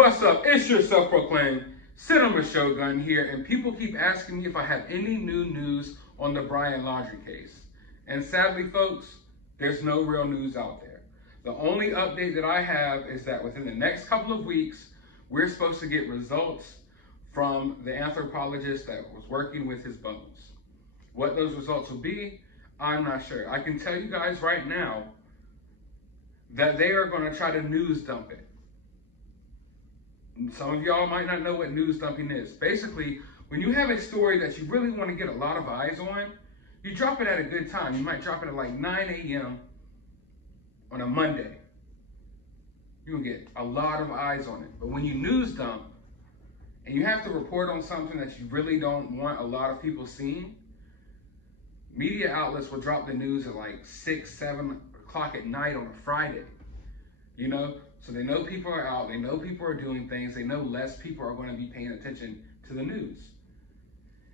What's up? It's your self-proclaimed Cinema Shogun here, and people keep asking me if I have any new news on the Brian Laundrie case. And sadly, folks, there's no real news out there. The only update that I have is that within the next couple of weeks, we're supposed to get results from the anthropologist that was working with his bones. What those results will be, I'm not sure. I can tell you guys right now that they are going to try to news dump it. Some of y'all might not know what news dumping is. Basically, when you have a story that you really want to get a lot of eyes on, you drop it at a good time. You might drop it at like 9 a.m. on a Monday. You're going to get a lot of eyes on it. But when you news dump, and you have to report on something that you really don't want a lot of people seeing, media outlets will drop the news at like 6, 7 o'clock at night on a Friday. You know? So they know people are out, they know people are doing things, they know less people are going to be paying attention to the news.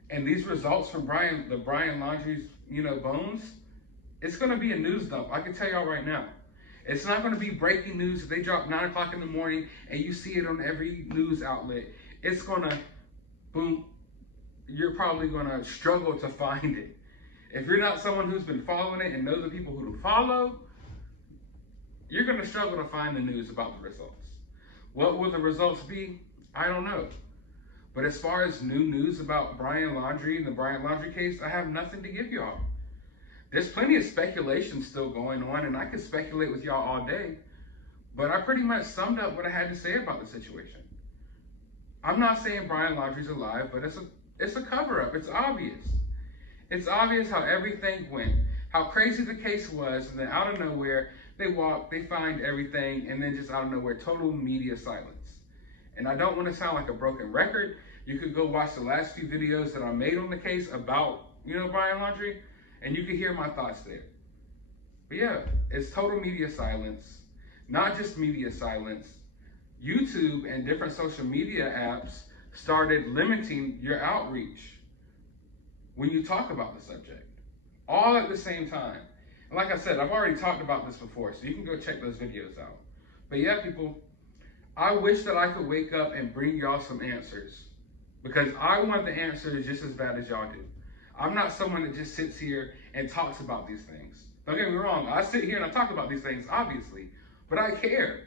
And these results from Brian Laundrie's, bones, it's going to be a news dump. I can tell y'all right now. It's not going to be breaking news if they drop 9 o'clock in the morning and you see it on every news outlet. It's going to, boom, you're probably going to struggle to find it. If you're not someone who's been following it and knows the people who to follow, you're going to struggle to find the news about the results. What will the results be? I don't know. But as far as new news about Brian Laundrie and the Brian Laundrie case, I have nothing to give y'all. There's plenty of speculation still going on, and I could speculate with y'all all day, but I pretty much summed up what I had to say about the situation. I'm not saying Brian Laundrie's alive, but it's a cover-up. It's obvious. It's obvious how everything went, how crazy the case was, and then out of nowhere, they find everything, and then just out of nowhere, total media silence. And I don't want to sound like a broken record. You could go watch the last few videos that I made on the case about, Brian Laundrie, and you can hear my thoughts there. But yeah, it's total media silence. Not just media silence. YouTube and different social media apps started limiting your outreach when you talk about the subject, all at the same time. And like I said, I've already talked about this before, so you can go check those videos out. But yeah, people, I wish that I could wake up and bring y'all some answers, because I want the answers just as bad as y'all do. I'm not someone that just sits here and talks about these things. Don't get me wrong, I sit here and I talk about these things, obviously, but I care.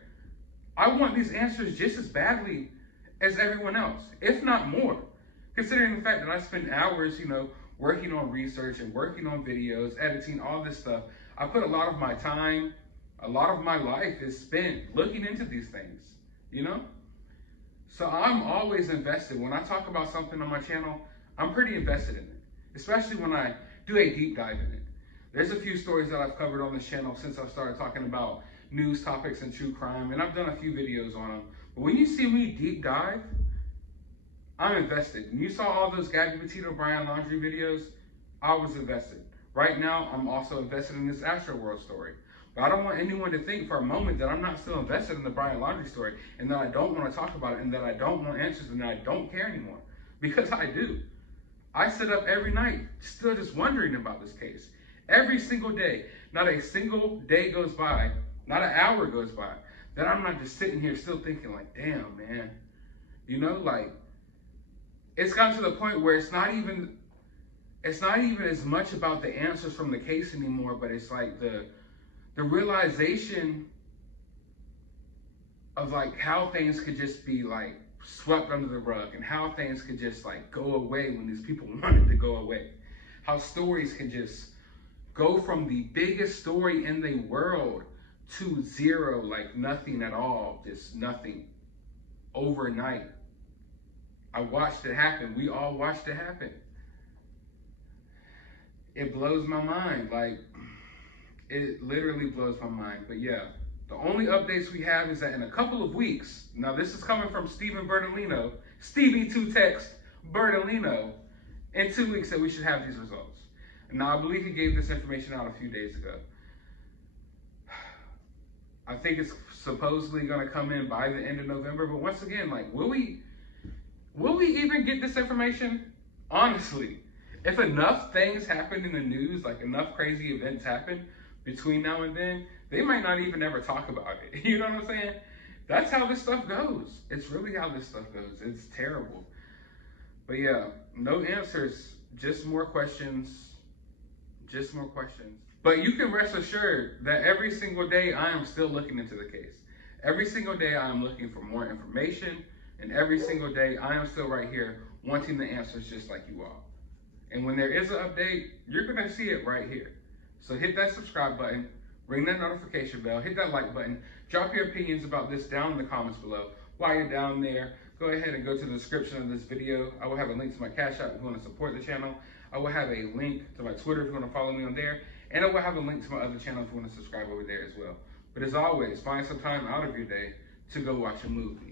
I want these answers just as badly as everyone else, if not more, considering the fact that I spend hours, working on research and working on videos, editing, all this stuff. I put a lot of my time, a lot of my life is spent looking into these things, So I'm always invested. When I talk about something on my channel, I'm pretty invested in it, especially when I do a deep dive in it. There's a few stories that I've covered on this channel since I started talking about news topics and true crime, and I've done a few videos on them. But when you see me deep dive, I'm invested. When you saw all those Gabby Petito, Brian Laundrie videos, I was invested. Right now, I'm also invested in this AstroWorld story. But I don't want anyone to think for a moment that I'm not still invested in the Brian Laundrie story, and that I don't want to talk about it, and that I don't want answers, and that I don't care anymore. Because I do. I sit up every night still just wondering about this case. Every single day. Not a single day goes by, not an hour goes by, that I'm not just sitting here still thinking like, damn, man. It's gotten to the point where it's not even as much about the answers from the case anymore, but it's like the realization of like how things could just be like swept under the rug, and how things could just like go away when these people wanted to go away. How stories can just go from the biggest story in the world to zero, like nothing at all, just nothing, overnight. I watched it happen. We all watched it happen. It blows my mind. Like, it literally blows my mind. But yeah, the only updates we have is that in a couple of weeks, now this is coming from Steven Bertolino, Stevie2Text Bertolino, in 2 weeks that we should have these results. Now, I believe he gave this information out a few days ago. I think it's supposedly going to come in by the end of November. But once again, like, will we even get this information? Honestly, if enough things happen in the news, like enough crazy events happen between now and then, they might not even ever talk about it. You know what I'm saying? that's how this stuff goes. It's really how this stuff goes. It's terrible. But yeah, no answers, just more questions, just more questions. But you can rest assured that every single day I am still looking into the case. Every single day I am looking for more information, and every single day I am still right here wanting the answers just like you all. And when there is an update, you're gonna see it right here. So hit that subscribe button, ring that notification bell, hit that like button, drop your opinions about this down in the comments below. While you're down there, go ahead and go to the description of this video. I will have a link to my Cash App if you want to support the channel. I will have a link to my Twitter if you want to follow me on there. And I will have a link to my other channel if you want to subscribe over there as well. But as always, find some time out of your day to go watch a movie.